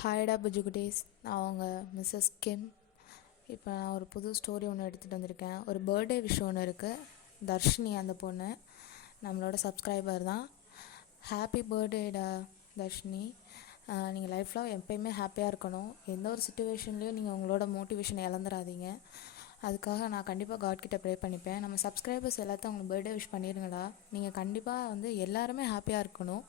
ஹாய்டா புஜுகுடேஸ், நான் உங்கள் மிஸ்ஸஸ் கிம். இப்போ நான் ஒரு புது ஸ்டோரி ஒன்று எடுத்துகிட்டு வந்திருக்கேன். ஒரு பர்த்டே விஷ் ஒன்று இருக்குது. தர்ஷினி அந்த பொண்ணு நம்மளோட சப்ஸ்கிரைபர் தான். ஹாப்பி பர்த்டேடா தர்ஷினி. நீங்கள் லைஃப்பில் எப்போயுமே ஹாப்பியாக இருக்கணும். எந்த ஒரு சுச்சுவேஷன்லேயும் நீங்கள் உங்களோட மோட்டிவேஷன் இழந்துடாதீங்க. அதுக்காக நான் கண்டிப்பாக காட்கிட்ட ப்ரே பண்ணிப்பேன். நம்ம சப்ஸ்கிரைபர்ஸ் எல்லாத்தையும் உங்களுக்கு பர்த்டே விஷ் பண்ணிடுங்கடா. நீங்கள் கண்டிப்பாக எல்லாருமே ஹாப்பியாக இருக்கணும்.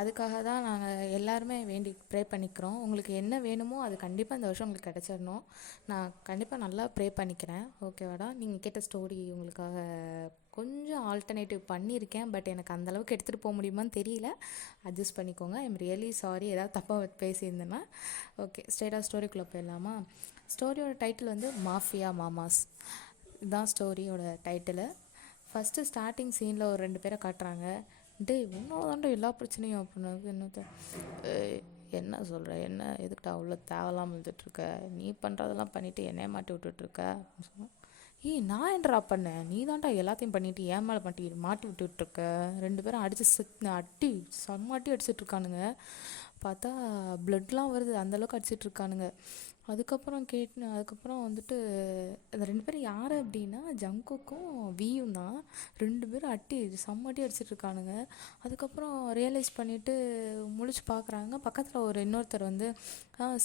அதுக்காக தான் நாங்கள் எல்லாருமே வேண்டி ப்ரே பண்ணிக்கிறோம். உங்களுக்கு என்ன வேணுமோ அது கண்டிப்பாக இந்த வருஷம் உங்களுக்கு கிடச்சிடணும். நான் கண்டிப்பாக நல்லா ப்ரே பண்ணிக்கிறேன். ஓகேவாடா? நீங்கள் கேட்ட ஸ்டோரி உங்களுக்காக கொஞ்சம் ஆல்டர்னேட்டிவ் பண்ணியிருக்கேன். பட் எனக்கு அந்தளவுக்கு எடுத்துகிட்டு போக முடியுமான்னு தெரியல. அட்ஜஸ்ட் பண்ணிக்கோங்க. ஐம் ரியலி சாரி ஏதாவது தப்பாக பேசியிருந்தேன்னா. ஓகே, ஸ்ட்ரெயிட்டாக ஸ்டோரிக்குள்ளே போயிடலாமா? ஸ்டோரியோட டைட்டில் மாஃபியா மாமாஸ். இதுதான் ஸ்டோரியோட டைட்டிலு. ஃபஸ்ட்டு ஸ்டார்டிங் சீனில் ஒரு 2 பேரை காட்டுறாங்க. டேய், உன்னால தான்டா எல்லா பிரச்சனையும் அப்படின்னு என்னத்த என்ன சொல்கிற, என்ன எதுக்கிட்ட அவ்வளோ தேவையில்லாமல் இருந்துகிட்ருக்க, நீ பண்ணுறதெல்லாம் பண்ணிவிட்டு என்னைய மாட்டி விட்டுட்ருக்க அப்படின்னு சொன்னோம். நான் என்னடா பண்ணேன், நீ தான்டா எல்லாத்தையும் பண்ணிவிட்டு ஏன் மேலே மாட்டி விட்டுட்ருக்க. 2 பேரும் அடி செம்மாட்டி அடிச்சிட்ருக்கானுங்க. பார்த்தா ப்ளட்லாம் வருது, அந்தளவுக்கு அடிச்சிட்ருக்கானுங்க. அதுக்கப்புறம் அந்த 2 பேரும் யார் அப்படின்னா ஜங்குக்கும் வியும் தான். 2 பேரும் செம்ம அடிச்சிட்ருக்கானுங்க. அதுக்கப்புறம் ரியலைஸ் பண்ணிவிட்டு முழிச்சு பார்க்குறாங்க. பக்கத்தில் இன்னொருத்தர்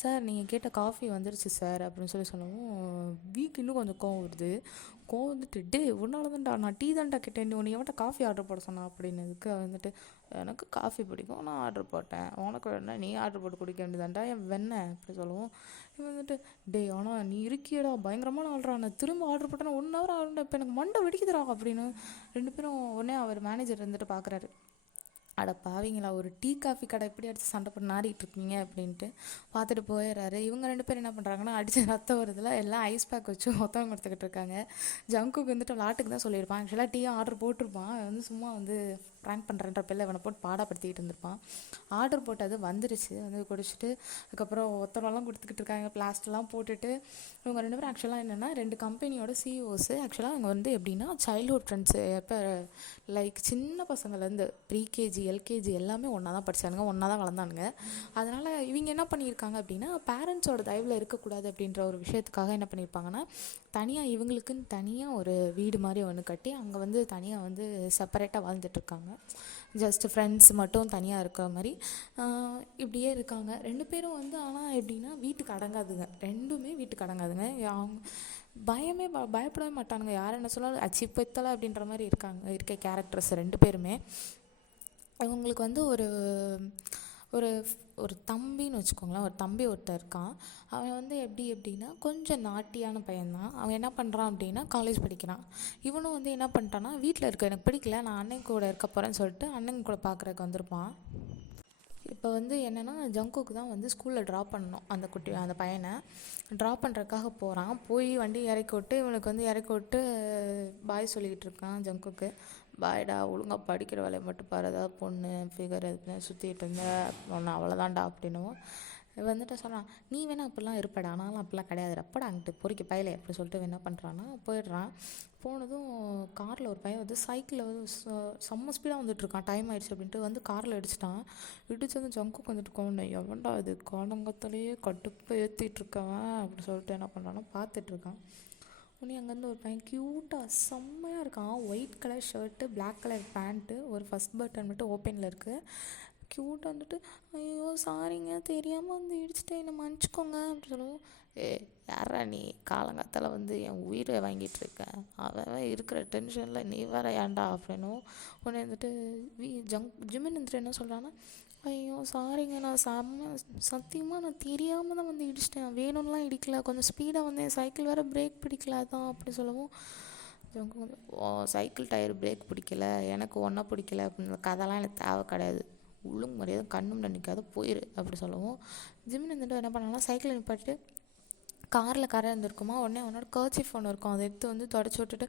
சார் நீங்கள் கேட்ட காஃபி வந்துருச்சு சார் அப்படின்னு சொல்லவும் வீக்கு இன்னும் கொஞ்சம் கோவம் வருது. டே உன்னால தான்டா நான் டீ தான்டா கேட்டேன், உன்னை எவன்ட்ட காஃபி ஆர்டர் போட சொன்னா அப்படின்னதுக்கு எனக்கு காஃபி பிடிக்கும், நான் ஆர்டர் போட்டேன், உனக்கு வேணா நீ ஆர்டர் போட்டு குடிக்க வேண்டியதான்டா என் வெண்ணெய் அப்படி சொல்லவும் இவன் டே ஆனால் நீ இருக்கியடா பயங்கரமான ஆள்றா, நான் திரும்ப ஆர்டர் போட்டேன்னா 1 hour ஆகும்டா, இப்போ எனக்கு மண்டை வெடிக்குதுடா அப்படின்னு 2 பேரும் உடனே அவர் மேனேஜர் பார்க்குறாரு. அட பாவீங்களா, ஒரு டீ காஃபி கடை எப்படி அடித்து சண்டை போட்டு நாடிட்டு இருக்கீங்க அப்படின்ட்டு பார்த்துட்டு போயிடுறாரு. இவங்க 2 பேரும் என்ன பண்ணுறாங்கன்னா, அடித்த ரத்தம் வருதுல எல்லாம் ஐஸ் பேக் வச்சு ஒத்தவங்க கொடுத்துக்கிட்டு இருக்காங்க. ஜங்குக்கு லாட்டுக்கு தான் சொல்லியிருப்பான். ஆக்சுவலாக டீயும் ஆர்டர் போட்டிருப்பான். சும்மா ப்ராங்க் பண்ணுறன்ற பேரில் இவனை போட்டு பாடப்படுத்திக்கிட்டு இருந்திருப்பான். ஆர்டர் போட்டது வந்துருச்சு. குடிச்சிட்டு அதுக்கப்புறம் ஒத்தரெல்லாம் கொடுத்துக்கிட்டு இருக்காங்க. பிளாஸ்டெல்லாம் போட்டுட்டு இவங்க 2 பேரும் ஆக்சுவலாக என்னென்னா 2 கம்பெனியோட சிஇஓஸ். ஆக்சுவலாக அவங்க எப்படின்னா சைல்ட்ஹுட் ஃப்ரெண்ட்ஸு. எப்போ லைக் சின்ன பசங்கள்லேருந்து ப்ரீகேஜி எல்கேஜி எல்லாமே ஒன்றா தான் படித்தானுங்க, ஒன்றா தான் வளர்ந்தானுங்க. அதனால் இவங்க என்ன பண்ணியிருக்காங்க அப்படின்னா பேரண்ட்ஸோட தயவில் இருக்கக்கூடாது அப்படின்ற ஒரு விஷயத்துக்காக என்ன பண்ணியிருப்பாங்கன்னா தனியாக இவங்களுக்குன்னு தனியாக ஒரு வீடு மாதிரி ஒன்று கட்டி அங்கே தனியாக செப்பரேட்டாக வாழ்ந்துட்டுருக்காங்க. ஜஸ்ட் ஃப்ரெண்ட்ஸ் மட்டும் தனியாக இருக்கிற மாதிரி இப்படியே இருக்காங்க 2 பேரும். ஆனால் எப்படின்னா வீட்டுக்கு அடங்காதுங்க, 2மே வீட்டுக்கு அடங்காதுங்க. அவங்க பயப்படவே மாட்டானுங்க. யார் என்ன சொன்னாலும் அச்சி பெத்தலை அப்படின்ற மாதிரி இருக்க கேரக்டர்ஸ் 2 பேருமே. இவங்களுக்கு ஒரு ஒரு ஒரு தம்பின்னு வச்சுக்கோங்களேன். ஒரு தம்பி ஒருத்தர் இருக்கான். அவன் எப்படின்னா கொஞ்சம் நாட்டியான பையன்தான். அவன் என்ன பண்ணுறான் அப்படின்னா காலேஜ் படிக்கிறான். இவனும் என்ன பண்ணிட்டான்னா வீட்டில் இருக்க எனக்கு பிடிக்கல, நான் அண்ணன் கூட இருக்க போகிறேன்னு சொல்லிட்டு அண்ணன் கூட பார்க்குறதுக்கு வந்திருப்பான். இப்போ என்னென்னா ஜங்குக்கு தான் ஸ்கூலில் ட்ராப் பண்ணணும். அந்த பையனை ட்ராப் பண்ணுறதுக்காக போகிறான். போய் வண்டி இறக்கி விட்டு இவனுக்கு இறக்கி விட்டு பாய் சொல்லிக்கிட்டு இருக்கான் ஜங்குக்கு. பாய்டா, ஒழுங்காக படிக்கிற வேலையை மட்டும் பாரு, ஏதாவது பொண்ணு ஃபிகர் எதுக்குன்னு சுற்றிட்டு இருந்தேன் ஒன்று அவ்வளோதான்டா அப்படின்னும் சொல்கிறான். நீ வேணா அப்படிலாம் இருப்படா, ஆனாலும் அப்படிலாம் கிடையாது, அப்படா அங்கிட்டு பொறிக்க பயலே அப்படி சொல்லிட்டு என்ன பண்ணுறான்னா போயிடுறான். போனதும் காரில் ஒரு பையன் சைக்கிளில் செம்ம ஸ்பீடாக வந்துட்டுருக்கான். டைம் ஆகிடுச்சு அப்படின்ட்டு காரில் இடிச்சிட்டான். இடிச்சு ஜங்குக்கு கொண்டேன். எவன்டா இது காலங்கத்திலேயே கடுப்பை ஏற்றிட்டுருக்கவன் அப்படி சொல்லிட்டு என்ன பண்ணுறான்னா பார்த்துட்ருக்கான். உடனே அங்கேருந்து ஒரு பையன் க்யூட்டாக செம்மையாக இருக்கான். White colour shirt, black colour pant, ஒரு ஃபஸ்ட் பட்டன் மட்டும் ஓப்பனில் இருக்குது. க்யூட்டாக ஐயோ சாரிங்க தெரியாமல் இடிச்சிட்டேன், என்னை மன்னிச்சிக்கோங்க அப்படி சொல்லுவோம். யாரா நீ, காலங்காத்தால் என் உயிரை வாங்கிட்டு இருக்கேன், அவன் இருக்கிற டென்ஷனில் நீ வேற ஏன்டா அப்படின்னும். உடனே ஜிமின் என்ன சொல்கிறான்னா, ஐயோ சாரிங்க, நான் சத்தியமாக நான் தெரியாமல் தான் இடிச்சிட்டேன், வேணும்லாம் இடிக்கல, கொஞ்சம் ஸ்பீடாக என் சைக்கிள் வேறு பிரேக் பிடிக்கல தான் அப்படி சொல்லவும் சைக்கிள் டயர் பிரேக் பிடிக்கல, எனக்கு ஒன்றா பிடிக்கல அப்படின்ற கதைலாம் எனக்கு தேவை கிடையாது, உள்ளுங்க மரியாதை கண்ணும் நிற்காத போயிரு அப்படி சொல்லவும் ஜிம்மின் என்ன பண்ணாலும் சைக்கிளை நிப்பாட்டிட்டு காரில் கரை இருந்திருக்குமா. உடனே அவனோட கர்ச்சீஃப் ஒன்று இருக்கும், அதை எடுத்து தொடச்சி விட்டுட்டு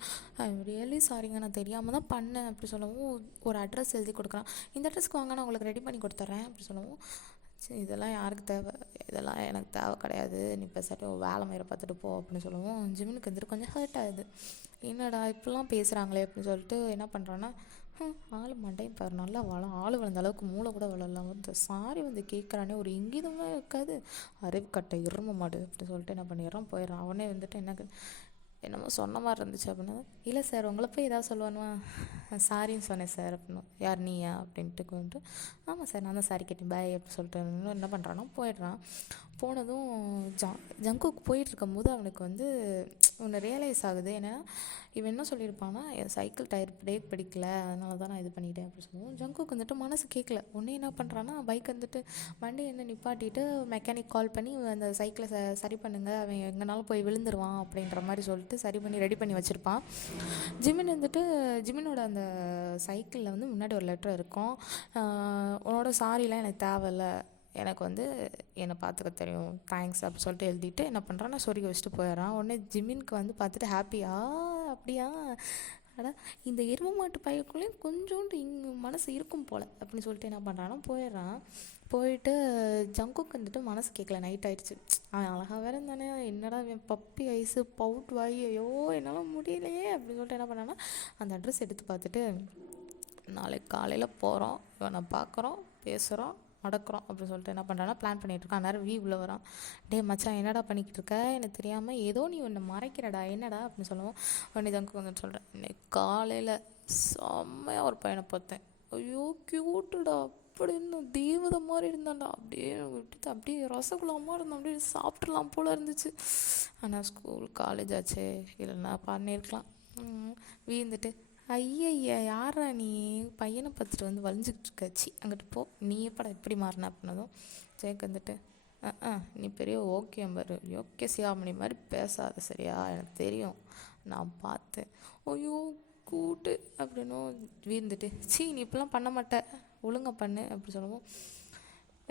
ரியலி சாரிங்க, நான் தெரியாமல் தான் பண்ணேன் அப்படி சொல்லவும் ஒரு அட்ரஸ் எழுதி கொடுக்குறான். இந்த அட்ரஸ்க்கு வாங்க, நான் உங்களுக்கு ரெடி பண்ணி கொடுத்துட்றேன் அப்படி சொல்லவும் சரி இதெல்லாம் யாருக்கு தேவை, இதெல்லாம் எனக்கு தேவை கிடையாது, நீ இப்போ சரி வேலை மயிரை பார்த்துட்டு போ அப்படின்னு சொல்லவும் ஜிம்முனுக்கு கொஞ்சம் ஹர்ட் ஆகுது. என்னடா இப்படிலாம் பேசுகிறாங்களே அப்படின்னு சொல்லிட்டு என்ன பண்ணுறான்னா ஆள் மண்டையும் பாரு நல்லா ஆள் வளர்ந்த அளவுக்கு மூளை கூட வளரலாம். வந்து சாரி வந்து கேட்குறானே ஒரு இங்கிதமே இருக்காது. அறிவுக்கட்டை எரும மாடு அப்படி சொல்லிட்டு என்ன பண்ணிடுறான், போயிடுறான். அவனே வந்துட்டு எனக்கு என்னமோ சொன்ன மாதிரி இருந்துச்சு அப்படின்னா, இல்லை சார் உங்களை போய் ஏதாவது சொல்லுவானுவா, சாரின்னு சொன்னேன் சார் அப்படின்னு. யார் நீயா அப்படின்ட்டு கொண்டு, ஆமாம் சார் நான் தான் சாரி கேட்டேன் பாய் அப்படி சொல்லிட்டு என்ன பண்ணுறானோ போயிடுறான். போனதும் ஜங்குக்கு போயிட்டுருக்கும் போது அவனுக்கு வந்து ஒன்று ரியலைஸ் ஆகுது. ஏன்னா இவன் என்ன சொல்லியிருப்பான்னா, என் சைக்கிள் டயர் பிரேக் பிடிக்கல அதனால தான் நான் இது பண்ணிட்டேன் அப்படின்னு சொல்லுவோம். ஜங்குக்கு வந்துட்டு மனசு கேட்கல. உடனே என்ன பண்ணுறான்னா, பைக் வந்துட்டு வண்டி என்ன நிப்பாட்டிட்டு மெக்கானிக் கால் பண்ணி அந்த சைக்கிளை சரி பண்ணுங்கள், அவன் எங்கேனாலும் போய் விழுந்துருவான் அப்படின்ற மாதிரி சொல்லிட்டு சரி பண்ணி ரெடி பண்ணி வச்சுருப்பான். ஜிமினோட அந்த சைக்கிளில் வந்து முன்னாடி ஒரு லெட்டர் இருக்கும். உன்னோட சாரிலாம் எனக்கு தேவையில்லை, எனக்கு வந்து என்னை பார்த்துக்க தெரியும், தேங்க்ஸ் அப்படி சொல்லிட்டு எழுதிட்டு என்ன பண்ணுறான், நான் சொருகி வச்சுட்டு போயிடறான். உடனே ஜிமினுக்கு வந்து பார்த்துட்டு ஹாப்பியா அப்படியா, அடா இந்த எரும மாட்டு பையக்குள்ளேயும் கொஞ்சோண்டு மனசு இருக்கும் போல் அப்படின்னு சொல்லிட்டு என்ன பண்ணுறான்னா போயிடுறான். போயிட்டு ஜங்குக்கு வந்துட்டு மனசு கேட்கல, நைட் ஆகிடுச்சு. அவன் அழகாக வேறு இருந்தானே, என்னடா அவன் பப்பி ஐஸு பவுட் வாய், ஐயோ என்னால் முடியலையே அப்படின்னு சொல்லிட்டு என்ன பண்ணான்னா அந்த அட்ரஸ் எடுத்து பார்த்துட்டு, நாளைக்கு காலையில் போகிறோம், இவனை பார்க்குறோம், பேசுகிறோம், நடக்கிறோம் அப்படின்னு சொல்லிட்டு என்ன பண்ணுறான்னா பிளான் பண்ணிகிட்ருக்கான். நேரம் உள்ளே வரான். டே மச்சான் என்னடா பண்ணிக்கிட்டு இருக்க, எனக்கு தெரியாமல் ஏதோ நீ ஒன்று மறைக்கிறடா என்னடா அப்படின்னு சொல்லுவோம். உடனே ஜங்கு வந்து சொல்கிறேன், இன்னைக்கு காலையில் செம்மையாக ஒரு பையனை பார்த்தேன், ஐயோ க்யூட்டுடா அப்படின்னு தேவதை மாதிரி இருந்தான்டா, அப்படியே விட்டு அப்படியே ரசகுல்லாமல் இருந்தான், அப்படியே சாப்பிட்றலாம் போல் இருந்துச்சு. ஆனால் ஸ்கூல் காலேஜ் ஆச்சே, இல்லைன்னா பண்ணியிருக்கலாம். வீந்துட்டு ஐயய்யா யாரா நீ பையனை பார்த்துட்டு வந்து வலிஞ்சிக்கிட்டு இருக்காச்சு, அங்கிட்டு போ நீ எப்படா இப்படி மாறின அப்படின்னதும் ஜெயக்கு வந்துட்டு நீ பெரிய ஓகே பாரு, ஓகே சியாமணி மாதிரி பேசாத சரியா, எனக்கு தெரியும் நான் பார்த்தேன், ஐயோ கூட்டு அப்படின்னும் வீர்ந்துட்டு நீ இப்படிலாம் பண்ண மாட்டேன் ஒழுங்கா பண்ணு அப்படி சொல்லுவோம்.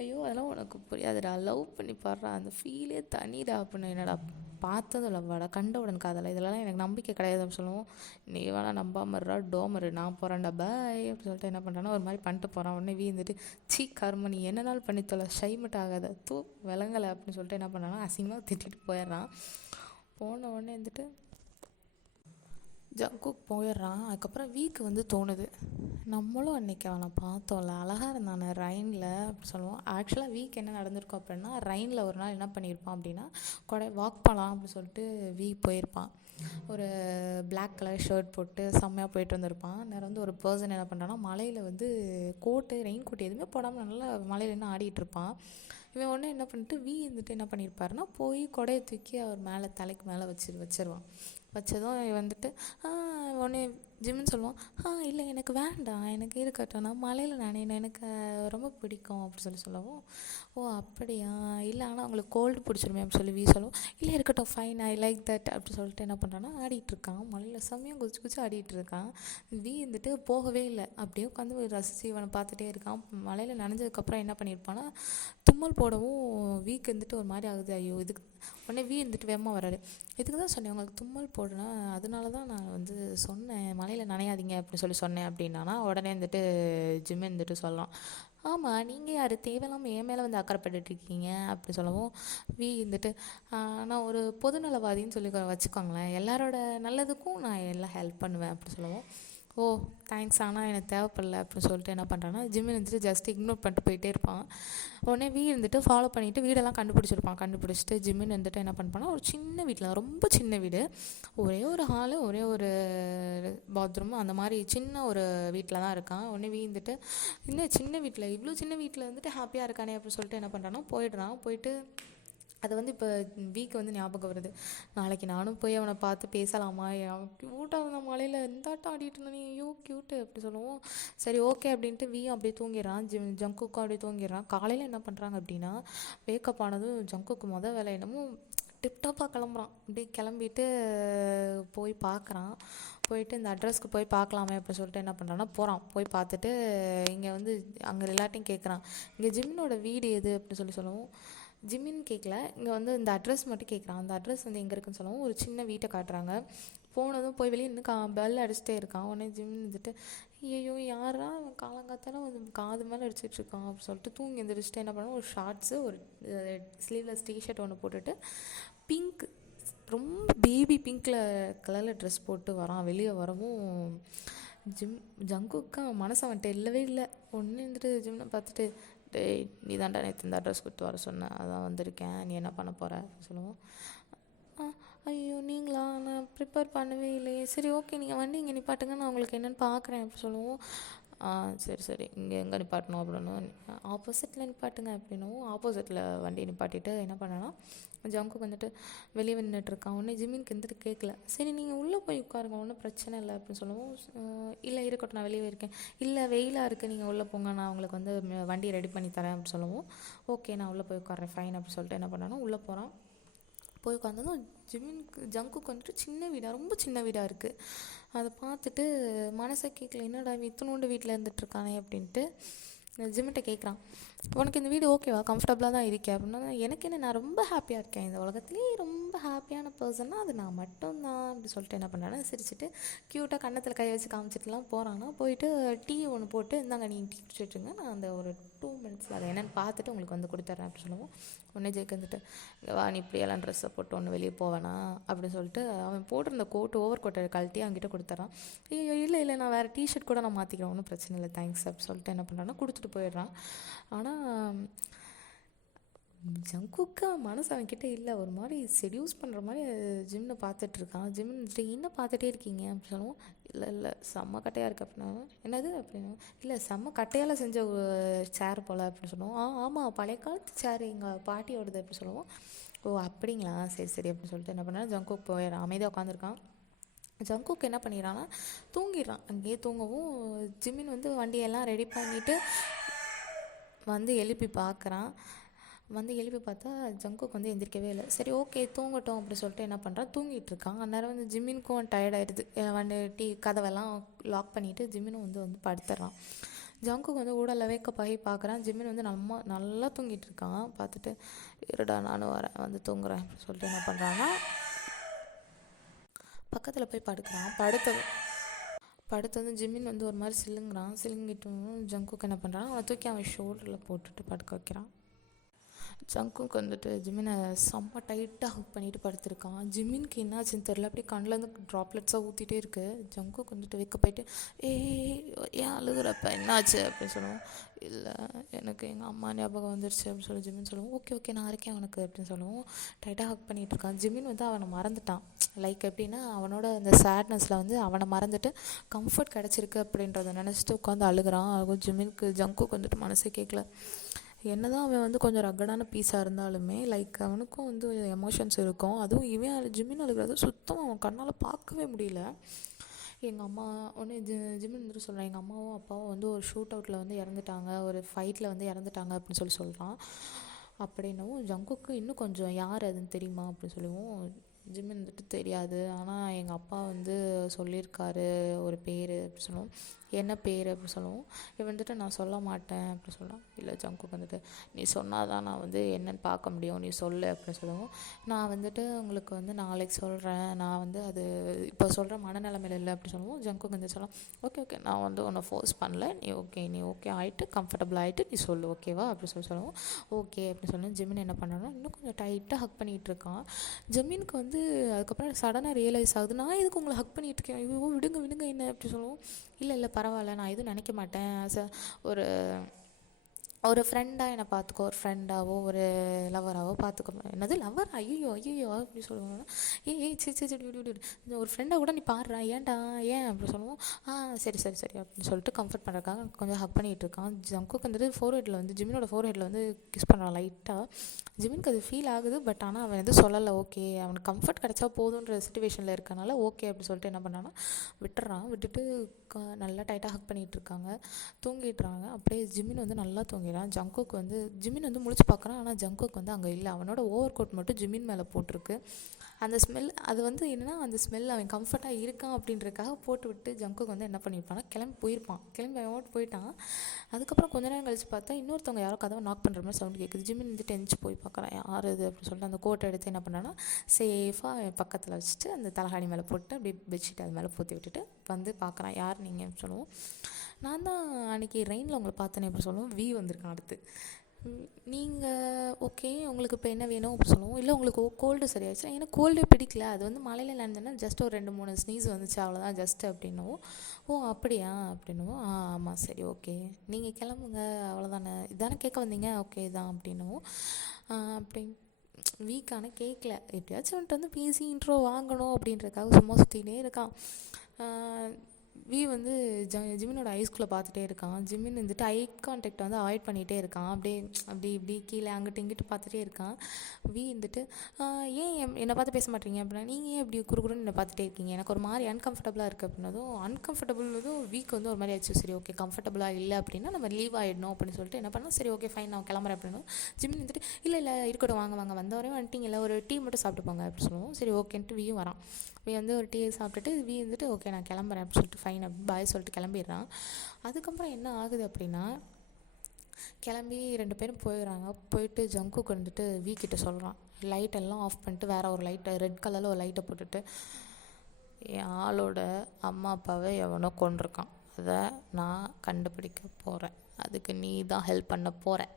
ஐயோ அதெல்லாம் உனக்கு புரியாதுடா, லவ் பண்ணி பாடுறா அந்த ஃபீலே தனிடா அப்படின்னு. என்னடா பார்த்ததும் லவ்வாடா, கண்டவுடன் காதலா, இதெல்லாம் எனக்கு நம்பிக்கை கிடையாது அப்படின்னு சொல்லுவோம். நீ வேணா நம்பாமறா டோமரு, நான் போகிறேன்டா பாய் அப்படின்னு சொல்லிட்டு என்ன பண்ணுறான்னா ஒரு மாதிரி பண்ணிட்டு போகிறான். உடனே வீந்துட்டு கரும நீ என்ன நாள் பண்ணித்தோல ஷைமட் ஆகாத விளங்கலை அப்படின்னு சொல்லிட்டு என்ன பண்ணானா அசிங்கமாக திட்டிட்டு போயிடுறான். போன உடனே வந்துட்டு ஜங்குக்கு போயிடுறான். அதுக்கப்புறம் வீக்கு வந்து தோணுது, நம்மளும் அன்றைக்கி அவனை பார்த்தோம்ல அழகாக இருந்தானே ரைனில் அப்படி சொல்லுவோம். ஆக்சுவலாக வீக் என்ன நடந்திருக்கும் அப்படின்னா, ரைனில் ஒரு நாள் என்ன பண்ணியிருப்பான் அப்படின்னா, வாக் பண்ணலாம் அப்படின்னு சொல்லிட்டு போயிருப்பான். ஒரு பிளாக் கலர் ஷர்ட் போட்டு செம்மையாக போயிட்டு வந்திருப்பான். நேரம் வந்து ஒரு பர்சன் என்ன பண்ணுறான்னா மலையில் வந்து ரெயின் கோட் எதுவுமே போடாமல் நல்லா மலையில் நின்று ஆடிட்டுருப்பான். இவன் ஒன்று என்ன பண்ணிட்டு இருந்துட்டு என்ன பண்ணியிருப்பாருன்னா போய் கொடையை தூக்கி அவர் மேலே தலைக்கு மேலே வச்சிருவான். வச்சதும் வந்துட்டு உடனே ஜிம்முன்னு சொல்லுவான், இல்லை எனக்கு வேண்டாம், எனக்கு இருக்கட்டும், நான் மலையில் நினைனேன், எனக்கு ரொம்ப பிடிக்கும் அப்படி சொல்லவும், ஓ அப்படியா, இல்லை ஆனால் அவங்களுக்கு கோல்டு பிடிச்சிருமே அப்படி சொல்லி சொல்லுவோம். இல்லை இருக்கட்டும் ஃபைன், ஐ லைக் தட் அப்படி சொல்லிட்டு என்ன பண்ணுறான்னா ஆடிட்டுருக்கான். மலையில் செம்மையாக குதிச்சு ஆடிட்டுருக்கான். இருந்துட்டு போகவே இல்லை, அப்படியே உட்காந்து ரசித்து இவனை பார்த்துட்டே இருக்கான். மலையில் நனைஞ்சதுக்கப்புறம் என்ன பண்ணியிருப்பான்னா தும்மல் போடவும் வீக் இருந்துட்டு ஒரு மாதிரி ஆகுது. ஐயோ இதுக்கு உடனே இருந்துட்டு வேகமாக வராரு. இதுக்கு தான் சொன்னேன் உங்களுக்கு தும்மல் போடுறேன், அதனால தான் நான் வந்து சொன்னேன் மலையில் நனையாதீங்க அப்படின்னு சொன்னேன் அப்படின்னா. உடனே வந்துட்டு ஜிம் இருந்துட்டு சொல்லலாம், ஆமாம் நீங்கள் யார் தேவையில்லாமல் என் மேலே வந்து அக்கறைப்பட்டுருக்கீங்க அப்படி சொல்லவும் இருந்துட்டு நான் ஒரு பொதுநலவாதின்னு சொல்லி வச்சுக்கோங்களேன், எல்லாரோட நல்லதுக்கும் நான் எல்லாம் ஹெல்ப் பண்ணுவேன் அப்படி சொல்லவும், ஓ தேங்க்ஸ் ஆனால் எனக்கு தேவைப்படல அப்படின்னு சொல்லிட்டு என்ன பண்ணுறான்னா ஜிம்மு இருந்துட்டு ஜஸ்ட் இக்னோர் பண்ணிட்டு போயிட்டே இருப்பான். உடனே இருந்துட்டு ஃபாலோ பண்ணிவிட்டு வீடெல்லாம் கண்டுபிடிச்சிட்டு ஜிம்முன்னு இருந்துட்டு என்ன பண்ணுப்பான்னா ஒரு சின்ன வீட்டில், ரொம்ப சின்ன வீடு, ஒரே ஒரு ஹாலு ஒரே ஒரு பாத்ரூம் அந்த மாதிரி சின்ன ஒரு வீட்டில் தான் இருக்கான். உடனே இருந்துட்டு இன்னும் சின்ன வீட்டில் இவ்வளோ சின்ன வீட்டில் வந்துட்டு ஹாப்பியாக இருக்கானே அப்படின்னு சொல்லிட்டு என்ன பண்ணுறான்னா போயிட்டு அது வந்து இப்போ வீக்கு வந்து ஞாபகம் வருது. நாளைக்கு நானும் போய் அவனை பார்த்து பேசலாமா, அவன் க்யூட்டாக இருந்தான் மலையில் இருந்தாட்டம் ஆடிட்டு இருந்தானே, ஐயோ க்யூட்டு அப்படி சொல்லுவோம். சரி ஓகே அப்படின்ட்டு அப்படியே தூங்கிடுறான். ஜங்குக்கும் அப்படியே தூங்கிடுறான். காலையில் என்ன பண்ணுறாங்க அப்படின்னா வேக்கப் ஆனதும் ஜங்குக்கு வேலை என்னமோ டிப்டாப்பாக கிளம்புறான். அப்படியே கிளம்பிட்டு போய் பார்க்குறான். போயிட்டு இந்த அட்ரஸ்க்கு போய் பார்க்கலாமே அப்படின்னு சொல்லிட்டு என்ன பண்ணுறான்னா போய் பார்த்துட்டு இங்கே வந்து அங்கே எல்லாட்டையும் கேட்குறான், இங்கே ஜிம்னோட வீடு எது அப்படின்னு சொல்லவும் ஜிம்மின்னு கேட்கல, இங்கே வந்து இந்த அட்ரஸ் மட்டும் கேட்குறான். அந்த அட்ரஸ் வந்து எங்கே இருக்குன்னு சொல்லவும் ஒரு சின்ன வீட்டை காட்டுறாங்க. போனதும் போய் வெளியே இன்னும் பெல் அடிச்சுட்டே இருக்கான். உடனே ஜிம்னு இருந்துட்டு ஐயோ யாரா அவன் காலங்காத்தால வந்து காது மேலே அடிச்சிட்ருக்கான் அப்படின்னு சொல்லிட்டு தூங்கி எழுந்திரிச்சிட்டு என்ன பண்ணால் ஒரு ஷார்ட்ஸு ஒரு ஸ்லீவ்லெஸ் டிஷர்ட் ஒன்று போட்டுட்டு பிங்க் ரொம்ப பேபி பிங்க்கில் கலரில் ட்ரெஸ் போட்டு வரான். வெளியே வரவும் ஜங்குக்கா மனசு அவன்கிட்ட இல்லவே இல்லை. ஒன்று இருந்துட்டு ஜிம்னை பார்த்துட்டு, டேய் நீ தாண்டா நேற்று இந்த அட்ரஸ் கொடுத்து வர சொன்னேன், அதான் வந்திருக்கேன், நீ என்ன பண்ண போகிற சொல்லுவோம். ஐயோ நீங்களா, நான் ப்ரிப்பேர் பண்ணவே இல்லையே, சரி ஓகே நீங்கள் வண்டி இங்கே நிப்பாட்டுங்க, நான் உங்களுக்கு என்னென்னு பார்க்குறேன் அப்படி சொல்லுவோம். சரி சரி இங்கே எங்கே நிப்பாட்டணும் அப்படின்னு, ஆப்போசிட்டில் நிப்பாட்டுங்க அப்படின்னும் ஆப்போசிட்டில் வண்டியை நிப்பாட்டிட்டு என்ன பண்ணேன்னா, ஜங்குக்கு வந்துட்டு வெளியே நின்றுட்டுருக்கான். உடனே ஜிமினுக்கு வந்துட்டு கேட்கல. சரி நீங்கள் உள்ளே போய் உட்காருங்க, ஒன்றும் பிரச்சனை இல்லை அப்படின்னு சொல்லவும், இல்லை இருக்கட்டும் நான் வெளியே இருக்கேன், இல்லை வெயிலாக இருக்குது நீங்கள் உள்ளே போங்க, நான் உங்களுக்கு வந்து வண்டியை ரெடி பண்ணி தரேன் அப்படின்னு சொல்லவும், ஓகே நான் உள்ளே போய் உட்காரேன் ஃபைன் அப்படின்னு சொல்லிட்டு என்ன பண்ணானோ உள்ளே போகிறான். போய் உட்காந்ததும் ஜங்குக்கு வந்துட்டு சின்ன வீடாக, ரொம்ப சின்ன வீடாக இருக்குது. அதை பார்த்துட்டு மனசை கேட்கல, என்னடா இத்தனோண்டு வீட்டில் இருந்துகிட்ருக்கானே அப்படின்ட்டு ஜிம்மிட்ட கேட்குறான், உனக்கு இந்த வீடு ஓகேவா, கம்ஃபர்டபுளாக தான் இருக்கேன் அப்படின்னா, எனக்கு என்ன நான் ரொம்ப ஹாப்பியாக இருக்கேன், இந்த உலகத்துலேயே ரொம்ப ஹாப்பியான பர்சன்னா அது நான் மட்டும்தான் அப்படி சொல்லிட்டு என்ன பண்ணுறான்னா சிரிச்சிட்டு க்யூட்டாக கன்னத்தில் கை வச்சு காமிச்சிட்டுலாம் போகிறான்னா. போயிட்டு டீ ஒன்று போட்டு, இந்தாங்க நீ டீ குடிச்சிட்ருங்க, நான் அந்த ஒரு 2 மினிட்ஸில் அதை என்னென்னு பார்த்துட்டு உங்களுக்கு வந்து கொடுத்துட்றேன் அப்படின்னு சொல்லுவோம். உடனே ஜெயிக்கு வந்துட்டு, வா நீ இப்படியெல்லாம் ட்ரெஸ்ஸை போட்டு ஒன்று வெளியே போவேனா அப்படின்னு சொல்லிட்டு அவன் போட்டிருந்த ஓவர் கோட்டை கழட்டி அவங்ககிட்ட கொடுத்துட்றான். ஐயோ இல்லை நான் வேறு டிஷர்ட் கூட நான் மாற்றிக்கிறேன், ஒன்றும் பிரச்சனை இல்லை தேங்க்ஸ் அப்படின்னு சொல்லிட்டு என்ன பண்ணுறான்னா கொடுத்துட்டு போயிடுறான். ஆனால் ஜங்குக்கா மனசு அவன்கிட்ட இல்லை, ஒரு மாதிரி செடியூஸ் பண்ணுற மாதிரி ஜிம்னை பார்த்துட்ருக்கான். ஜிம்னு என்ன பார்த்துட்டே இருக்கீங்க அப்படின்னு சொல்லுவோம். இல்லை செம்ம கட்டையாக இருக்குது அப்படின்னா, என்னது அப்படின்னு, இல்லை செம்ம கட்டையால் செஞ்ச சேர் போல் அப்படின்னு சொல்லுவோம். ஆமாம் பழைய காலத்து சேர் எங்கள் பாட்டியோடது அப்படி சொல்லுவோம். ஓ அப்படிங்களா, சரி சரி அப்படின்னு சொல்லிட்டு என்ன பண்ணால் ஜங்குக்கு போயிடறான். அமைதியாக உட்காந்துருக்கான். ஜங்குக்கு என்ன பண்ணிடுறான்னா தூங்கிடுறான். அங்கேயே தூங்கவும் ஜிம்மின் வந்து வண்டியெல்லாம் ரெடி பண்ணிவிட்டு வந்து எழுப்பி பார்க்குறான். வந்து எழுப்பி பார்த்தா ஜங்குக்கு வந்து எந்திரிக்கவே இல்லை. சரி ஓகே தூங்கட்டும் அப்படி சொல்லிட்டு என்ன பண்ணுறான், தூங்கிட்டு இருக்கான். அந்நேரம் வந்து ஜிம்மினுக்கும் டயர்டாயிடுது. வந்து கதவெல்லாம் லாக் பண்ணிவிட்டு ஜிம்மினும் வந்து படுத்துடுறான். ஜங்குக்கு வந்து ஊடல வேக்கப் ஆகி பார்க்குறான். ஜிம்மின் வந்து நல்லா தூங்கிட்டு இருக்கான். பார்த்துட்டு இருடா நானும் வரேன் வந்து தூங்குறேன் அப்படின்னு சொல்லிட்டு என்ன பண்ணுறான்னா பக்கத்தில் போய் படுக்கிறான். படுத்து வந்து ஜிம்மின் வந்து ஒரு மாதிரி சிலுங்கிட்டும் ஜங்குக்கு என்ன பண்ணுறான், அவனை தூக்கி அவன் ஷோல்டரில் போட்டுட்டு படுக்க வைக்கிறான். ஜங்குக்கு வந்துட்டு ஜிம்மினை செம்ம டைட்டாக ஹக் பண்ணிட்டு படுத்திருக்கான். ஜிம்மினுக்கு என்னாச்சுன்னு தெரில, அப்படியே கண்ணிலேருந்து ட்ராப்லெட்ஸாக ஊற்றிட்டே இருக்குது. ஜங்குக்கு வந்துட்டு வைக்க போயிட்டு ஏன் அழுகுறப்ப என்னாச்சு அப்படின்னு சொல்லுவோம். இல்லை எனக்கு எங்கள் அம்மா ஞாபகம் வந்துருச்சு அப்படின்னு சொல்லி ஜிம்மின் சொல்லுவோம். ஓகே நான் இருக்கேன் அவனுக்கு அப்படின்னு சொல்லுவோம். டைட்டாக ஹக் பண்ணிகிட்டு இருக்கான். ஜிம்மின் வந்து அவனை மறந்துட்டான். லைக் எப்படின்னா அவனோட அந்த சேட்னஸில் வந்து அவனை மறந்துட்டு கம்ஃபர்ட் கிடச்சிருக்கு அப்படின்றத நினச்சிட்டு உட்காந்து அழுகிறான். ஜங்குக்கு வந்துட்டு மனசே கேட்கல. என்ன தான் அவன் வந்து கொஞ்சம் ரக்கடான பீஸாக இருந்தாலுமே லைக் அவனுக்கும் வந்து எமோஷன்ஸ் இருக்கும். அதுவும் இவன் ஜிம்மின் அழுகிறது சுத்தமாக அவன் கண்ணால் பார்க்கவே முடியல. எங்கள் அம்மா ஒன்று ஜிம்மின் வந்துட்டு சொல்கிறான், எங்கள் அம்மாவும் அப்பாவும் வந்து ஒரு ஷூட் அவுட்டில் வந்து இறந்துட்டாங்க, ஒரு ஃபைட்டில் வந்து இறந்துட்டாங்க அப்படின்னு சொல்கிறான். அப்படின்னவும் ஜங்குக்கு இன்னும் கொஞ்சம் யார் அதுன்னு தெரியுமா அப்படின்னு சொல்லுவோம். ஜிம்மின் வந்துட்டு தெரியாது, ஆனால் எங்கள் அப்பா வந்து சொல்லியிருக்காரு ஒரு பேர் அப்படி சொல்லுவோம். என்ன பேர் அப்படி சொல்லுவோம். இவன் வந்துட்டு நான் சொல்ல மாட்டேன் அப்படி சொல்லலாம். இல்லை ஜங்குக்கு வந்துட்டு நீ சொன்னால் தான் நான் வந்து என்னென்னு பார்க்க முடியும், நீ சொல்லு அப்படின்னு சொல்லுவோம். நான் வந்துட்டு உங்களுக்கு வந்து நாளைக்கு சொல்கிறேன், நான் வந்து அது இப்போ சொல்கிற மனநிலைமையில் இல்லை அப்படி சொல்லுவோம். ஜங்குக்கு வந்து சொல்லலாம், ஓகே நான் வந்து உன்னை ஃபோர்ஸ் பண்ணல, நீ ஓகே ஆகிட்டு கம்ஃபர்டபுள் ஆகிட்டு நீ சொல்லு ஓகேவா அப்படி சொல்லுவோம். ஓகே அப்படின்னு சொல்லி ஜிம்மின் என்ன பண்ணணும்னா இன்னும் கொஞ்சம் டைட்டாக ஹக் பண்ணிகிட்டு இருக்கான். ஜிம்மினுக்கு வந்து அதுக்கப்புறம் சடனாக ரியலைஸ் ஆகுது, நான் எதுக்கு உங்களை ஹக் பண்ணிகிட்டு இருக்கேன், ஐயோ விடுங்க என்ன அப்படி சொல்லுவோம். இல்லை பரவாயில்ல நான் எதுவும் நினைக்க மாட்டேன், ஒரு ஃப்ரெண்டாக என்னை பார்த்துக்கோ, ஒரு ஃப்ரெண்டாவோ ஒரு லவராகவோ பார்த்துக்கோ. என்னது லவர், ஐயோ அப்படி சொல்லுவாங்கன்னா சரி ஒரு ஃப்ரெண்டாக கூட நீ பாடுறா, ஏன் அப்படி சொல்லுவோம். சரி அப்படின்னு சொல்லிட்டு கம்ஃபர்ட் பண்ணுறக்காக கொஞ்சம் ஹக் பண்ணிகிட்டு இருக்கான். ஜங்குக்கு வந்துட்டு ஃபோர்ஹெட்டில் வந்து ஜிம்மினோட ஃபோர்ஹெட்டில் வந்து கிஸ் பண்ணுறான் லைட்டாக. ஜிம்மினுக்கு அது ஃபீல் ஆகுது, பட் ஆனால் அவன் வந்து சொல்லலை. ஓகே அவனுக்கு கம்ஃபர்ட் கிடச்சா போதுன்ற சுச்சுவேஷனில் இருக்கனால ஓகே அப்படி சொல்லிட்டு என்ன பண்ணான்னா விட்டுட்டு நல்லா டைட்டாக ஹக் பண்ணிகிட்டு இருக்காங்க. தூங்கிட்டுறாங்க. அப்படியே ஜிம்மின் வந்து நல்லா தூங்கிடுறான். ஜங்குக்கு வந்து ஜிம்மின் வந்து முழிச்சு பார்க்குறான், ஆனால் ஜங்குக்கு வந்து அங்கே இல்லை. அவனோட ஓவர் கோட் மட்டும் ஜிம்மின் மேலே போட்டிருக்கு. அந்த ஸ்மெல் அது வந்து என்னென்னா அந்த ஸ்மெல் அவன் கம்ஃபர்ட்டாக இருக்கான் அப்படின்றக்காக போட்டு விட்டு ஜங்குக்கு வந்து என்ன பண்ணியிருப்பான்னா கிளம்பி அவன் போயிட்டான். அதுக்கப்புறம் கொஞ்ச நேரம் கழிச்சு பார்த்தா இன்னொருத்தவங்க யாரோ கதவை நாக் பண்ணுற மாதிரி சவுண்ட் கேட்குது. ஜிம்மின் வந்து டென்ச்சு போய் பார்க்குறான், யார் இது அப்படின்னு சொல்லிட்டு அந்த கோட்டை எடுத்து என்ன பண்ணான்னா சேஃபாக பக்கத்தில் வச்சுட்டு அந்த தலகாணி மேலே போட்டு அப்படியே பெட்ஷீட் அது மேலே போற்றி விட்டுட்டு வந்து பார்க்குறான். யார் நீங்கள் சொல்லுவோம். நான் தான் அன்றைக்கி ரெயினில் உங்களை பார்த்தேனே அப்படி சொல்லுவோம். வந்திருக்கான். அடுத்து நீங்கள் ஓகே உங்களுக்கு இப்போ என்ன வேணும் அப்படி சொல்லுவோம். இல்லை உங்களுக்கு கோல்டு சரியாயிடுச்சு. எனக்கு கோல்டே பிடிக்கல, அது வந்து மழையில் நனைஞ்சேன்னா ஜஸ்ட் ஒரு 2-3 ஸ்னீஸ் வந்துச்சு அவ்வளோதான் ஜஸ்ட் அப்படின்னுவோம். ஓ அப்படியா அப்படின்னுவோம். ஆமாம் சரி ஓகே நீங்கள் கிளம்புங்க அவ்வளோதானே, இதானே கேட்க வந்தீங்க, ஓகே தான் அப்படின்னுவோம். அப்படி வீக்கான கேட்கல, எப்படியாச்சும் வந்துட்டு வந்து பேசி இன்ட்ரோ வாங்கணும் அப்படின்றதுக்காக சும்மா சுற்றிக்கிட்டே இருக்கான். வந்து ஜிமினோட ஐஸ்குள்ளே பார்த்துட்டே இருக்கான். ஜிமின் வந்துட்டு ஐ கான்டாக்ட் வந்து அவாய்ட் பண்ணிகிட்டே இருக்கான். அப்படியே அப்படி இப்படி கீழே அங்கிட்டு இங்கிட்டு பார்த்துட்டே இருக்கான். வந்துட்டு ஏன் என்னை பார்த்து பேச மாட்டீங்க அப்படின்னா, நீங்கள் ஏன் இப்படி குறுகுறுன்னு என்னை பார்த்துட்டே இருக்கீங்க, எனக்கு ஒரு மாதிரி அன்கம்ஃபர்டபுளாக இருக்குது அப்படின்னதும், அன்கம்ஃபர்டபுள்னதும் வந்து ஒரு மாதிரி ஆச்சு. சரி ஓகே கம்ஃபர்டபுளாக இல்லை அப்படின்னா நம்ம லீவ் ஆகிடணும் அப்படின்னு சொல்லிட்டு என்ன பண்ணால், சரி ஓகே ஃபைன் நான் கிளம்புறேன் அப்படின்னும். ஜிமின் வந்துட்டு இல்லை இருக்கட்டும் வாங்க வாங்க வந்தவரையும் வந்துட்டிங்களா, ஒரு டீ மட்டும் சாப்பிட்டு போங்க அப்படின்னு சொல்லுவோம். சரி ஓகேன்ட்டு வியும் வரான். வந்து ஒரு டீ சாப்பிட்டுட்டு வந்துட்டு ஓகே நான் கிளம்புறேன் அப்படின்னு சொல்லிட்டு ஃபைன் அப்படின்னு பாய் சொல்லிட்டு கிளம்பிடுறான். அதுக்கப்புறம் என்ன ஆகுது அப்படின்னா, கிளம்பி 2 பேரும் போயிடுறாங்க. போயிட்டு ஜங்குக்கு வந்துட்டு கிட்ட சொல்கிறான், லைட்டெல்லாம் ஆஃப் பண்ணிட்டு வேறு ஒரு லைட்டை ரெட் கலரில் ஒரு லைட்டை போட்டுட்டு, என் ஆளோட அம்மா அப்பாவை எவனோ கொண்டிருக்கான், அதை நான் கண்டுபிடிக்க போகிறேன், அதுக்கு நீ தான் ஹெல்ப் பண்ண போகிற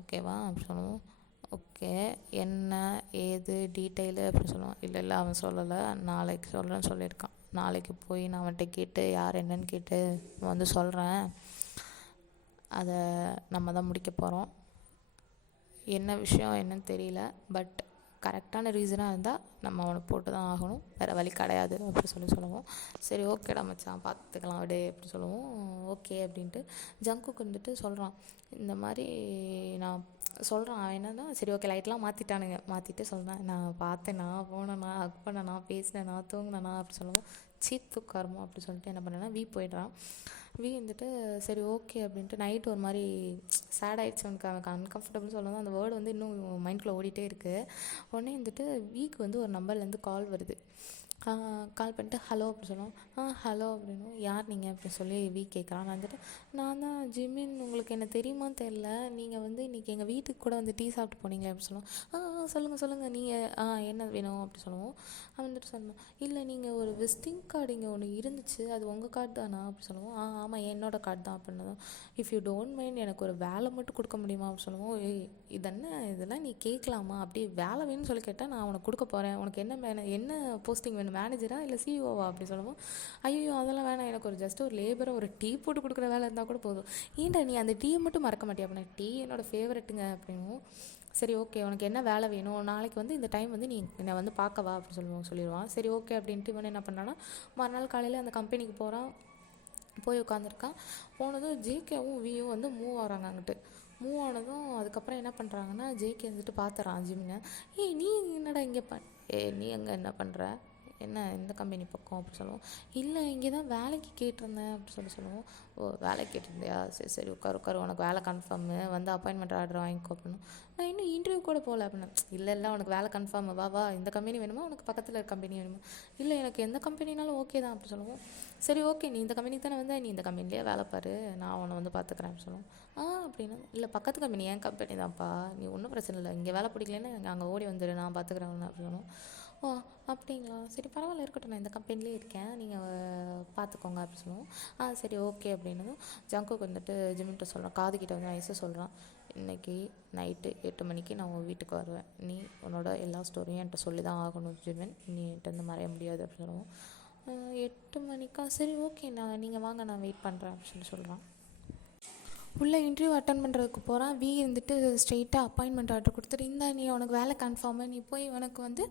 ஓகேவா அப்படி சொல்லுவோம். ஓகே என்ன ஏது டீட்டெயிலு அப்படின்னு சொல்லுவான். இல்லை அவன் சொல்லலை, நாளைக்கு சொல்கிறேன்னு சொல்லியிருக்கான். நாளைக்கு போய் நான் அவன்கிட்ட கேட்டு யார் என்னன்னு கேட்டு வந்து சொல்கிறேன், அதை நம்ம தான் முடிக்க போகிறோம். என்ன விஷயம் என்னன்னு தெரியல, பட் கரெக்டான ரீசனாக இருந்தால் நம்ம அவனை போட்டு தான் ஆகணும், வேறு வழி கிடையாது அப்படி சொல்லுவோம். சரி ஓகேடா மச்சான் பார்த்துக்கலாம் விடு அப்படி சொல்லுவோம். ஓகே அப்படின்ட்டு ஜங்குக்கு வந்துட்டு சொல்கிறான். இந்த மாதிரி நான் சொல்கிறான். அவன் என்னன்னா சரி ஓகே லைட்லாம் மாற்றிட்டு சொல்கிறேன், நான் பார்த்தேண்ணா போனேண்ணா ஹக் பண்ணேண்ணா பேசினேண்ணா தூங்கினேண்ணா அப்படி சொல்லுவோம். தூக்காரமோ அப்படி சொல்லிட்டு என்ன பண்ணேன்னா போயிடுறான். வந்துட்டு சரி ஓகே அப்படின்ட்டு நைட்டு ஒரு மாதிரி சேட் ஆகிடுச்சு அவனுக்கு. அவனுக்கு அன்கம்ஃபர்டபுள்னு சொல்லணும், அந்த வேர்டு வந்து இன்னும் மைண்ட்குள்ளே ஓடிட்டே இருக்குது. உடனே வந்துட்டு வந்து ஒரு நம்பர்லேருந்து கால் வருது. கால் பண்ணிட்டு ஹலோ அப்படி சொல்லுவோம். ஹலோ அப்படின்னும், யார் நீங்கள் அப்படின்னு சொல்லி கேட்குறான். நான் வந்துட்டு நான் தான் ஜிமின், உங்களுக்கு என்ன தெரியுமான்னு தெரில, நீங்கள் வந்து இன்றைக்கி எங்கள் வீட்டுக்கு கூட வந்து டீ சாப்பிட்டு போனீங்களே அப்படி சொல்லுவோம். சொல்லுங்கள் நீங்கள் என்ன வேணும் அப்படி சொல்லுவோம். அவன் வந்துட்டு சொன்னான், இல்லை நீங்கள் ஒரு விசிட்டிங் கார்டு இங்கே ஒன்று இருந்துச்சு, அது உங்கள் கார்டு தானா அப்படி சொல்லுவோம். ஆமாம் என்னோடய கார்டு தான் அப்படின்னதும், இஃப் யூ டோன்ட் மைண்ட் எனக்கு ஒரு வேலை மட்டும் கொடுக்க முடியுமா அப்படி சொல்லுவோம். இதெல்லாம் நீ கேட்கலாமா, அப்படி வேலை வேணும்னு சொல்லி கேட்டால் நான் உனக்கு கொடுக்க போகிறேன், உனக்கு என்ன போஸ்டிங் வேணும், மேனேஜரா இல்லை சிஇஓவா அப்படி சொல்லுவோம். ஐயோ அதெல்லாம் வேணாம், எனக்கு ஒரு ஜஸ்ட் ஒரு லேபரை ஒரு டீ போட்டு கொடுக்குற வேலை இருந்தால் கூட போதும். ஏன்டா நீ அந்த டீயை மட்டும் மறக்க மாட்டியா அப்படின்னா, டீ என்னோடய ஃபேவரெட்டுங்க அப்படின்னும். சரி ஓகே உனக்கு என்ன வேலை வேணும், நாளைக்கு வந்து இந்த டைம் வந்து நீ என்னை வந்து பார்க்கவா அப்படி சொல்லிடுவான். சரி ஓகே அப்படின்ட்டு இவன் என்ன பண்ணான்னா, மறுநாள் காலையில் அந்த கம்பெனிக்கு போகிறான். போய் உட்காந்துருக்கான். போனதும் ஜேகேவும் வியும் வந்து மூவ் ஆகிறாங்க. அங்கிட்டு மூவ் ஆனதும் அதுக்கப்புறம் என்ன பண்ணுறாங்கன்னா, ஜேகே வந்துட்டு பார்த்துறான் ஜிம்னை. நீ என்னடா இங்கே நீ அங்கே என்ன பண்ணுற, என்ன இந்த கம்பெனி பக்கம் அப்படி சொல்லுவோம். இல்லை இங்கே தான் வேலைக்கு கேட்டிருந்தேன் அப்படி சொல்லுவோம். ஓ வேலைக்கு கேட்டிருந்தியா, சரி உட்காரு உனக்கு வேலை கன்ஃபார்மு, வந்து அப்பாயின்மெண்ட் ஆர்டர் வாங்கிக்கோ அப்படின்னு. நான் இன்னும் இன்டர்வியூ கூட போகல அப்படின்னா, இல்லை உனக்கு வேலை கன்ஃபார்ம், வா இந்த கம்பெனி வேணுமா உனக்கு பக்கத்தில் இருக்க கம்பெனி வேணுமா, இல்லை எனக்கு எந்த கம்பெனினாலும் ஓகே தான் அப்படி சொல்லுவோம். சரி ஓகே நீ இந்த கம்பெனிக்கு தானே வந்த, நீ இந்த கம்பெனிலேயே வேலை பாரு, நான் உன்னை வந்து பார்த்துக்கிறேன் அப்படின்னு சொல்லுவோம். அப்படின்னா இல்லை பக்கத்து கம்பெனி என் கம்பெனி தான்ப்பா, நீ ஒன்றும் பிரச்சனை இல்லை, இங்கே வேலை பிடிக்கலன்னு அங்கே ஓடி வந்துடு, நான் பார்த்துக்கிறேன் அப்படி சொல்லுவோம். ஓ அப்படிங்களா, சரி பரவாயில்ல இருக்கட்டும், நான் இந்த கம்பெனிலே இருக்கேன், நீங்கள் பார்த்துக்கோங்க அப்படி சொல்லுவோம். சரி ஓகே அப்படின்னதும் ஜங்குக்கு வந்துட்டு ஜிமின்கிட்ட சொல்கிறான், காதுகிட்ட வந்து நைஸாக சொல்கிறான், இன்றைக்கி நைட்டு 8 மணிக்கு நான் உங்கள் வீட்டுக்கு வருவேன், நீ உன்னோட எல்லா ஸ்டோரியும் என்கிட்ட சொல்லி தான் ஆகணும் ஜிமின், நீ என்கிட்ட வந்து மறைய முடியாது அப்படின்னு சொல்லுவோம். 8 மணிக்கா, சரி ஓகே நீங்கள் வாங்க நான் வெயிட் பண்ணுறேன் அப்படின்னு சொல்கிறான். உள்ளே இன்டர்வியூ அட்டன் பண்ணுறதுக்கு போகிறான். இருந்துட்டு ஸ்ட்ரெயிட்டாக அப்பாயின்மெண்ட் ஆர்டர் கொடுத்துட்டு, இந்த நீ உனக்கு வேலை கன்ஃபார்மு, நீ போய் உனக்கு வந்து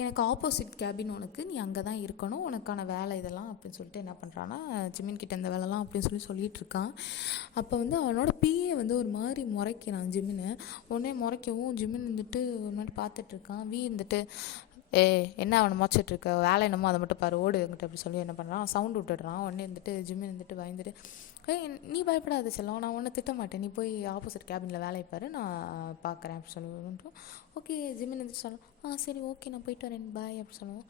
எனக்கு ஆப்போசிட் கேபின் உனக்கு, நீ அங்கே தான் இருக்கணும், உனக்கான வேலை இதெல்லாம் அப்படின்னு சொல்லிட்டு என்ன பண்ணுறான்னா, ஜிமின் கிட்ட இந்த வேலைலாம் அப்படின்னு சொல்லிட்டு இருக்கான். அப்போ வந்து அவனோட பிஏ வந்து ஒரு மாதிரி முறைக்கிறான் ஜிமினை. உடனே முறைக்கவும் ஜிமின் வந்துட்டு ஒரு மாதிரி பார்த்துட்ருக்கான். இருந்துட்டு என்ன அவனை முறைச்சிட்ருக்க, வேலை என்னமோ அதை மட்டும் பாரு ஓடு என்கிட்ட அப்படி சொல்லி என்ன பண்ணுறான், சவுண்டு விட்டுடுறான். உடனே வந்துட்டு ஜிமின் வந்துட்டு பயந்துட்டு, நீ பயப்படாத செல்லம், நான் ஒன்றை திட்ட மாட்டேன், நீ போய் ஆப்போசிட் கேபினில் வேலையை பாரு, நான் பார்க்குறேன் அப்படி சொல்லுவோம். ஓகே ஜிமின் வந்துட்டு சொல்லலாம், சரி ஓகே நான் போயிட்டு வரேன் பாய் அப்படி சொல்லுவோம்.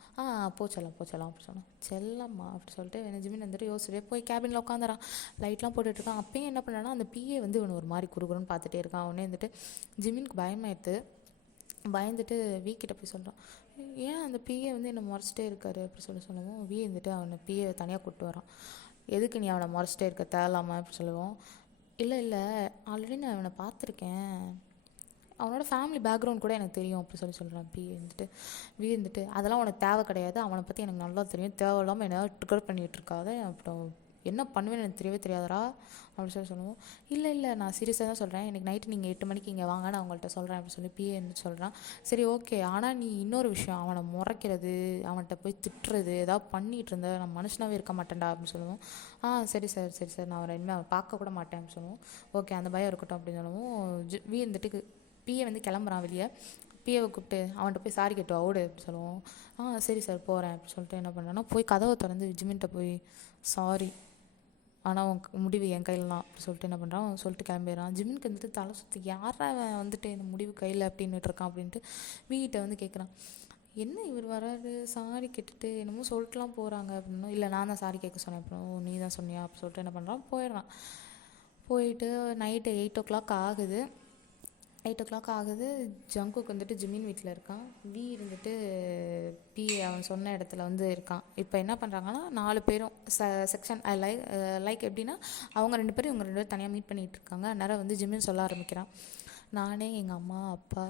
போச்சலாம் அப்படி சொன்னோம். செல்லம்மா அப்படி சொல்லிட்டு என்ன ஜிமின் வந்துட்டு யோசிச்சுட்டே போய் கேபினில் உட்காந்துறான். லைட்லாம் போட்டுட்ருக்கான். அப்பயும் என்ன பண்ணான்னா, அந்த பிஏ வந்து இவனை ஒரு மாதிரி குறுகுறுன்னு பார்த்துட்டே இருக்கான். உடனே வந்துட்டு ஜிமினுக்கு பயந்துட்டு கிட்ட போய் சொல்கிறான், ஏன் அந்த பிஏ வந்து என்னை முறைச்சிட்டே இருக்காரு அப்படி சொல்லுவோம். வந்துட்டு அவனை பிஏ தனியாக கூப்பிட்டு வரான். எதுக்கு நீ அவனை முறைச்சிட்டே இருக்க தேவலாமா அப்படி சொல்லுவோம். இல்லை ஆல்ரெடி நான் அவனை பார்த்துருக்கேன், அவனோட ஃபேமிலி பேக்ரவுண்ட் கூட எனக்கு தெரியும் அப்படி சொல்கிறான். வி இருந்துட்டு அதெல்லாம் உனக்கு தேவை கிடையாது, அவனை பற்றி எனக்கு நல்லா தெரியும், தேவையில்லாமல் என்ன ட்ரிகர் பண்ணிகிட்டு இருக்காது, அப்புறம் என்ன பண்ணுவேன்னு எனக்கு தெரியவே தெரியாதரா அப்படின்னு சொல்லுவோம். இல்லை நான் சீரியஸாக தான் சொல்கிறேன், எனக்கு நைட்டு நீங்கள் 8 மணிக்கு இங்கே வாங்க, நான் அவங்கள்ட்ட சொல்கிறேன் அப்படின்னு சொல்லி பிஏ என்ன சொல்கிறான். சரி ஓகே, ஆனால் நீ இன்னொரு விஷயம், அவனை முறைக்கிறது, அவன்கிட்ட போய் திட்டுறது ஏதாவது பண்ணிகிட்டு இருந்த, நான் மனுஷனாகவே இருக்க மாட்டேன்டா அப்படின்னு சொல்லுவோம். சரி சார் நான் அவரை இனிமேல் அவன் பார்க்க கூட மாட்டேன் அப்படின்னு சொல்லுவோம். ஓகே அந்த பயம் இருக்கட்டும் அப்படின்னு சொல்லுவோம். வி வந்துட்டு பிஏ வந்து கிளம்புறான் வெளியே. பிஏவை கூப்பிட்டு அவன்கிட்ட போய் சாரி கேட்டு அவுடு அப்படி சொல்லுவோம். சரி சார் போகிறேன் அப்படின்னு சொல்லிட்டு என்ன பண்ணுறேன்னா போய் கதவை திறந்து ஜிமின்கிட்ட போய் சாரி, ஆனால் உன் முடிவு என் கையில் தான் அப்படி சொல்லிட்டு என்ன பண்ணுறான் சொல்லிட்டு கிளம்பிடுறான். ஜிமினுக்கு வந்துட்டு தலை சுற்றி யாரா வந்துட்டு இந்த முடிவு கையில் அப்படின்னுட்டு இருக்கான் அப்படின்ட்டு வீட்டை வந்து கேட்குறான். என்ன இவர் வராரு சாரி கேட்டுட்டு என்னமோ சொல்லிட்டுலாம் போகிறாங்க அப்படின்னும். இல்லை நான் தான் சாரி கேட்க சொன்னேன் அப்புறம் நீ தான் சொன்னியா அப்படி சொல்லிட்டு என்ன பண்ணுறான் போயிடுறான். போயிட்டு நைட்டு 8 o'clock ஆகுது. 8 o'clock ஆகுது. ஜங்குக்கு வந்துட்டு ஜிமின் வீட்டில் இருக்கான். வி இருந்துட்டு பிஏ அவன் சொன்ன இடத்துல வந்து இருக்கான். இப்போ என்ன பண்ணுறாங்கன்னா 4 பேரும் செக்ஷன் லைக் எப்படின்னா அவங்க 2 பேரும் இவங்க 2 பேரும் தனியாக மீட் பண்ணிகிட்டு இருக்காங்க. அந்நேரம் வந்து ஜிமின் சொல்ல ஆரம்பிக்கிறான். நானே எங்கள் அம்மா அப்பா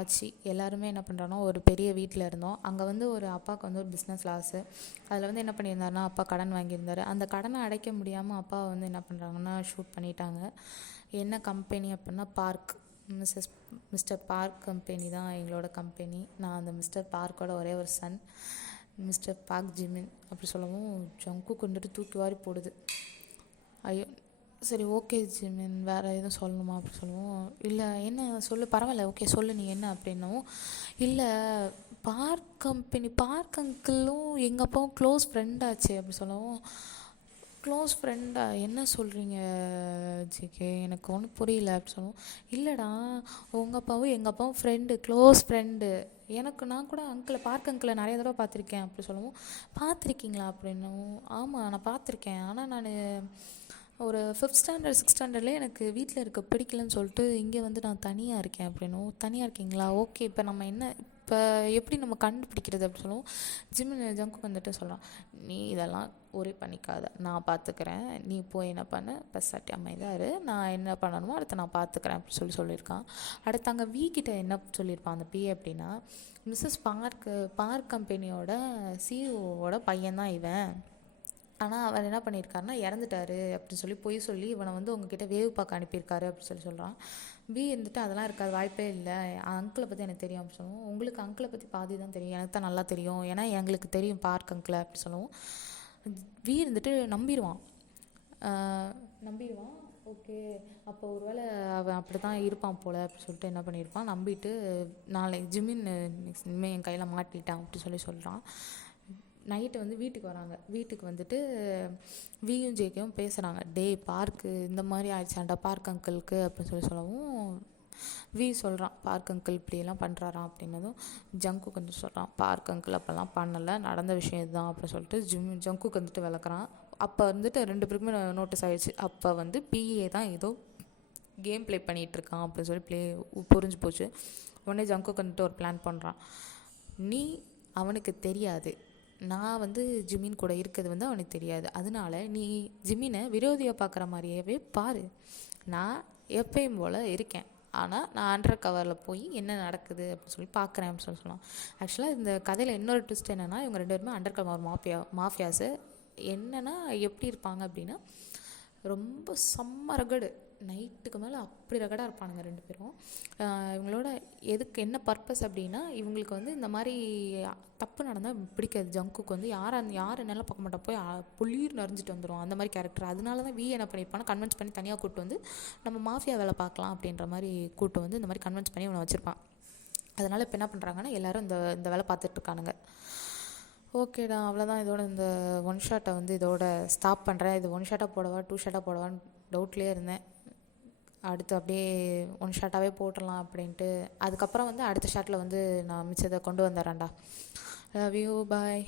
ஆச்சி எல்லாருமே என்ன பண்ணுறோன்னா ஒரு பெரிய வீட்டில் இருந்தோம். அங்கே வந்து ஒரு அப்பாவுக்கு வந்து ஒரு பிஸ்னஸ் லாஸு. அதில் வந்து என்ன பண்ணியிருந்தாருன்னா அப்பா கடன் வாங்கியிருந்தார். அந்த கடனை அடைக்க முடியாமல் அப்பாவை வந்து என்ன பண்ணுறாங்கன்னா ஷூட் பண்ணிட்டாங்க. என்ன கம்பெனி அப்படின்னா பார்க், மிஸ்டர் பார்க் கம்பெனி தான் எங்களோட கம்பெனி. நான் அந்த மிஸ்டர் பார்க்கோட ஒரே ஒரு சன், மிஸ்டர் பார்க் ஜிமின் அப்படி சொல்லவும் ஜங்கு கொண்டுட்டு தூக்கி வாரி போடுது. ஐயோ சரி ஓகே ஜிமின் வேறு எதுவும் சொல்லணுமா அப்படி சொல்லுவோம். இல்லை என்ன சொல்லு பரவாயில்ல ஓகே சொல்லு நீ என்ன அப்படின்னவும். இல்லை பார்க் அங்கிளும் எங்கள் அப்பாவும் க்ளோஸ் ஃப்ரெண்டாச்சு அப்படி சொல்லவும். க்ளோஸ் ஃப்ரெண்டா என்ன சொல்கிறீங்க ஜிகே எனக்கு ஒன்றும் புரியல அப்படி சொல்லுவோம். இல்லைடா உங்கள் அப்பாவும் எங்கள் அப்பாவும் ஃப்ரெண்டு, க்ளோஸ் ஃப்ரெண்டு. நான் கூட பார்க் அங்கிளை நிறைய தடவை பார்த்துருக்கேன் அப்படி சொல்லுவோம். பார்த்துருக்கீங்களா அப்படின்னும். ஆமாம் நான் பார்த்துருக்கேன், ஆனால் நான் ஒரு 5th standard 6th standardலேயே எனக்கு வீட்டில் இருக்க பிடிக்கலன்னு சொல்லிட்டு இங்கே வந்து நான் தனியாக இருக்கேன் அப்படின்னும். தனியாக இருக்கீங்களா ஓகே இப்போ நம்ம இப்போ எப்படி நம்ம கண்டுபிடிக்கிறது அப்படி சொல்லுவோம். ஜங்கு வந்துட்டு சொல்கிறான், நீ இதெல்லாம் ஒரே பண்ணிக்காத, நான் பார்த்துக்கிறேன், நீ போய் என்ன பண்ண பெசாட்டி அமைதியாக இரு, நான் என்ன பண்ணணுமோ அடுத்து நான் பார்த்துக்கிறேன் அப்படி சொல்லியிருக்கான். அடுத்து அங்கே வீக்கிட்ட என்ன சொல்லியிருப்பான் அந்த பிஏ அப்படின்னா, மிஸ்ஸஸ் பார்க் கம்பெனியோட சிஇஓவோட பையன்தான் இவன், ஆனால் அவர் என்ன பண்ணியிருக்காருன்னா இறந்துட்டாரு அப்படின்னு சொல்லி பொய் சொல்லி இவனை வந்து உங்ககிட்ட வேவு பார்க்க அனுப்பியிருக்காரு அப்படின்னு சொல்கிறான். பி இருந்துட்டு அதெல்லாம் இருக்காது, வாய்ப்பே இல்லை, அங்கிளை பற்றி எனக்கு தெரியும் அப்படி சொல்லுவோம். உங்களுக்கு அங்கிளை பற்றி பாதி தான் தெரியும், எனக்கு தான் நல்லா தெரியும், ஏன்னா எங்களுக்கு தெரியும் பார்க் அங்கிளை அப்படி சொல்லுவோம். வி இருந்துட்டு நம்பிடுவான். ஓகே அப்போ ஒரு வேளை அவன் அப்படி தான் இருப்பான் போல் அப்படி சொல்லிட்டு என்ன பண்ணியிருப்பான் நம்பிட்டு நாளைக்கு ஜிமின் இனிமேல் என் கையில் மாட்டிட்டான் அப்படி சொல்கிறான். நைட்டு வந்து வீட்டுக்கு வராங்க. வீட்டுக்கு வந்துட்டு வியும் ஜேகேவும் பேசுகிறாங்க. பார்க்கு இந்த மாதிரி ஆயிடுச்சாண்டா பார்க் அங்கிளுக்கு அப்படின்னு சொல்லவும் வி சொல்கிறான் பார்க் அங்கிள் இப்படியெல்லாம் பண்ணுறாராம் அப்படின்னதும் ஜங்கு வந்து சொல்கிறான் பார்க் அங்கிள் அப்போல்லாம் பண்ணலை, நடந்த விஷயம் இதுதான் அப்படின்னு சொல்லிட்டு ஜங்குக்கு வந்துட்டு விளக்குறான். அப்போ வந்துட்டு 2 பேருக்குமே நோட்டீஸ் ஆகிடுச்சு. அப்போ வந்து பிஏ தான் ஏதோ கேம் ப்ளே பண்ணிகிட்ருக்கான் அப்படின்னு சொல்லி புரிஞ்சு போச்சு. உடனே ஜங்குக்கு வந்துட்டு ஒரு பிளான் பண்ணுறான். நீ அவனுக்கு தெரியாது, நான் வந்து ஜிமின் கூட இருக்கிறது வந்து அவனுக்கு தெரியாது, அதனால நீ ஜிமினை விரோதியை பார்க்குற மாதிரியே பாரு, நான் எப்பயும் போல் இருக்கேன், ஆனால் நான் அண்டர் கவரில் போய் என்ன நடக்குது அப்படின்னு சொல்லி பார்க்குறேன் அப்படின்னு சொல்லலாம். ஆக்சுவலாக இந்த கதையில் இன்னொரு ட்விஸ்ட் என்னென்னா இவங்க 2 பேருமே அண்டர் கவர் மாஃபியாஸு. என்னென்னா எப்படி இருப்பாங்க அப்படின்னா ரொம்ப செம்ம ரகடு, நைட்டுக்கு மேலே அப்படி ரகடாக இருப்பானுங்க 2 பேரும். இவங்களோட எதுக்கு என்ன பர்பஸ் அப்படின்னா இவங்களுக்கு வந்து இந்த மாதிரி தப்பு நடந்தால் பிடிக்காது. ஜங்குக்கு வந்து யார் என்னாலும் பார்க்க மாட்டா, போய் புளிர் நறிஞ்சிட்டு வந்துடும் அந்த மாதிரி கேரக்டர். அதனால தான் என்ன பண்ணியிருப்பானா கன்வின்ஸ் பண்ணி தனியாக கூப்பிட்டு வந்து நம்ம மாஃபியா வேலை பார்க்கலாம் அப்படின்ற மாதிரி கூப்பிட்டு வந்து இந்த மாதிரி கன்வின்ஸ் பண்ணி இவனை வச்சுருப்பான். அதனால் இப்போ என்ன பண்ணுறாங்கன்னா எல்லோரும் இந்த வேலை பார்த்துட்ருக்கானுங்க. ஓகேடா அவ்வளோதான், இதோட இந்த 1 ஷாட்டை வந்து இதோட ஸ்டாப் பண்ணுறேன். இது 1 ஷாட்டாக போடவா 2 ஷாட்டாக போடவான்னு டவுட்லேயே இருந்தேன். அடுத்து அப்படியே 1 ஷாட்டாகவே போட்டுடலாம் அப்படின்ட்டு. அதுக்கப்புறம் வந்து அடுத்த ஷாட்டில் வந்து நான் மிச்சத்தை கொண்டு வந்துடுறேன்டா. Love you, bye.